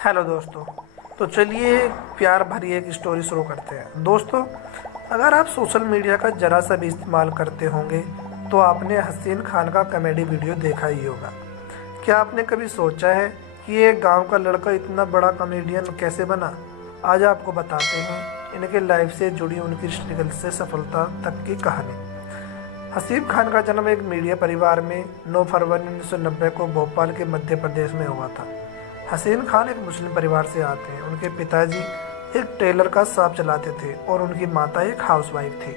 Hello दोस्तों। तो चलिए प्यार भरी एक स्टोरी शुरू करते हैं। दोस्तों, अगर आप सोशल मीडिया का ज़रा सा भी इस्तेमाल करते होंगे तो आपने हसीन खान का कॉमेडी वीडियो देखा ही होगा। क्या आपने कभी सोचा है कि एक गांव का लड़का इतना बड़ा कॉमेडियन कैसे बना? आज आपको बताते हैं इनके लाइफ से जुड़ी उनकी स्ट्रगल से सफलता तक की कहानी। हसीब खान का जन्म एक मीडिया परिवार में 9 फरवरी 1990 को भोपाल के मध्य प्रदेश में हुआ था। हसीन खान एक मुस्लिम परिवार से आते हैं। उनके पिताजी एक टेलर का शॉप चलाते थे और उनकी माता एक हाउसवाइफ थी।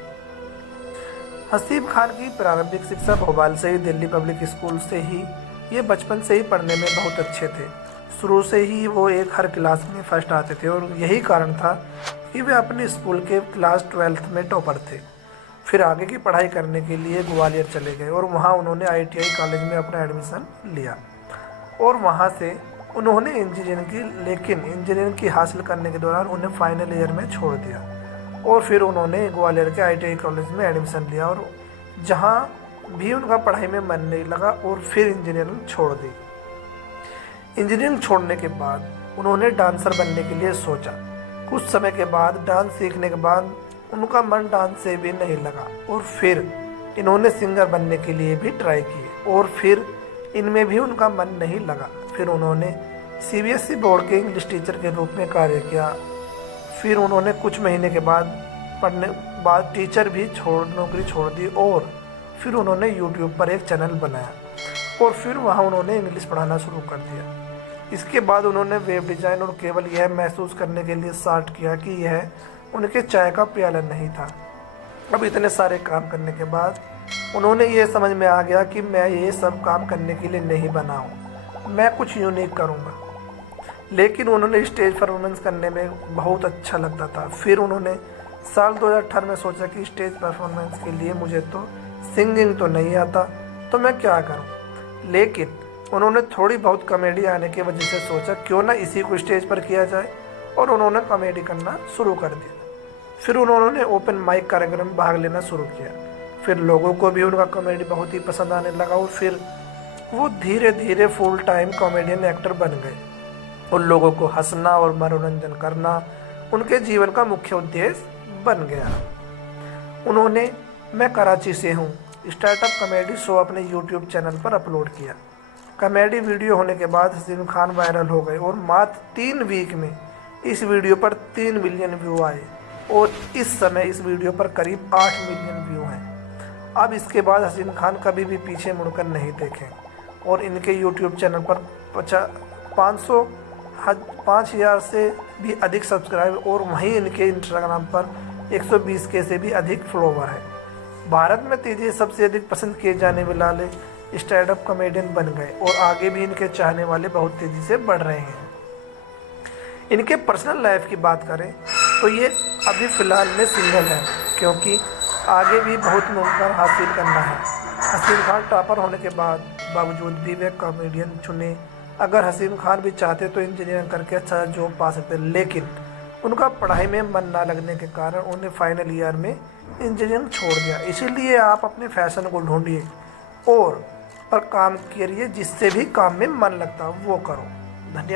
हसीब खान की प्रारंभिक शिक्षा भोपाल से ही दिल्ली पब्लिक स्कूल से ही ये बचपन से ही पढ़ने में बहुत अच्छे थे। शुरू से ही वो एक हर क्लास में फर्स्ट आते थे और यही कारण था कि वे अपने स्कूल के क्लास 12th में टॉपर थे। फिर आगे की पढ़ाई करने के लिए ग्वालियर चले गए और वहाँ उन्होंने ITI कॉलेज में अपना एडमिशन लिया और वहाँ से उन्होंने इंजीनियरिंग की हासिल करने के दौरान उन्हें फाइनल ईयर में छोड़ दिया और फिर उन्होंने ग्वालियर के ITI कॉलेज में एडमिशन लिया और जहाँ भी उनका पढ़ाई में मन नहीं लगा और फिर इंजीनियरिंग छोड़ दी। इंजीनियरिंग छोड़ने के बाद उन्होंने डांसर बनने के लिए सोचा। कुछ समय के बाद डांस सीखने के बाद उनका मन डांस से भी नहीं लगा और फिर इन्होंने सिंगर बनने के लिए भी ट्राई किए और फिर इनमें भी उनका मन नहीं लगा। फिर उन्होंने CBSE बोर्ड के इंग्लिश टीचर के रूप में कार्य किया। फिर उन्होंने कुछ महीने के बाद टीचर भी नौकरी छोड़ दी और फिर उन्होंने YouTube पर एक चैनल बनाया और फिर वहाँ उन्होंने इंग्लिश पढ़ाना शुरू कर दिया। इसके बाद उन्होंने वेब डिज़ाइन और केवल यह महसूस करने के लिए स्टार्ट किया कि यह उनके चाय का प्याला नहीं था। अब इतने सारे काम करने के बाद उन्होंने ये समझ में आ गया कि मैं ये सब काम करने के लिए नहीं बना हूँ, मैं कुछ यूनिक करूँगा। लेकिन उन्होंने स्टेज परफॉर्मेंस करने में बहुत अच्छा लगता था। फिर उन्होंने साल 2018 में सोचा कि स्टेज परफॉर्मेंस के लिए मुझे तो सिंगिंग तो नहीं आता, तो मैं क्या करूँ। लेकिन उन्होंने थोड़ी बहुत कॉमेडी आने की वजह से सोचा क्यों ना इसी को स्टेज पर किया जाए और उन्होंने कॉमेडी करना शुरू कर दिया। फिर उन्होंने ओपन माइक कार्यक्रम में भाग लेना शुरू किया। फिर लोगों को भी उनका कॉमेडी बहुत ही पसंद आने लगा और फिर वो धीरे धीरे फुल टाइम कॉमेडियन एक्टर बन गए और लोगों को हंसना और मनोरंजन करना उनके जीवन का मुख्य उद्देश्य बन गया। उन्होंने मैं कराची से हूँ स्टार्टअप कॉमेडी शो अपने YouTube चैनल पर अपलोड किया। कॉमेडी वीडियो होने के बाद हसीन खान वायरल हो गए और मात्र 3 वीक में इस वीडियो पर 3 मिलियन व्यू आए और इस समय इस वीडियो पर करीब 8 मिलियन व्यू हैं। अब इसके बाद हसीन खान कभी भी पीछे मुड़कर नहीं देखें और इनके YouTube चैनल पर 5,000 से भी अधिक सब्सक्राइब और वहीं इनके इंस्टाग्राम पर 120K से भी अधिक फॉलोवर है। भारत में तेजी सबसे अधिक पसंद किए जाने वाले स्टैंडअप कॉमेडियन बन गए और आगे भी इनके चाहने वाले बहुत तेज़ी से बढ़ रहे हैं। इनके पर्सनल लाइफ की बात करें तो ये अभी फ़िलहाल में सिंगल है क्योंकि आगे भी बहुत मुमकिन हासिल करना है। हसीन खान टॉपर होने के बावजूद भी वे कॉमेडियन चुने। अगर हसीन खान भी चाहते तो इंजीनियरिंग करके अच्छा जॉब पा सकते, लेकिन उनका पढ़ाई में मन ना लगने के कारण उन्हें फाइनल ईयर में इंजीनियरिंग छोड़ दिया। इसीलिए आप अपने फैशन को ढूंढिए और पर काम करिए, जिससे भी काम में मन लगता वो करो। धन्यवाद।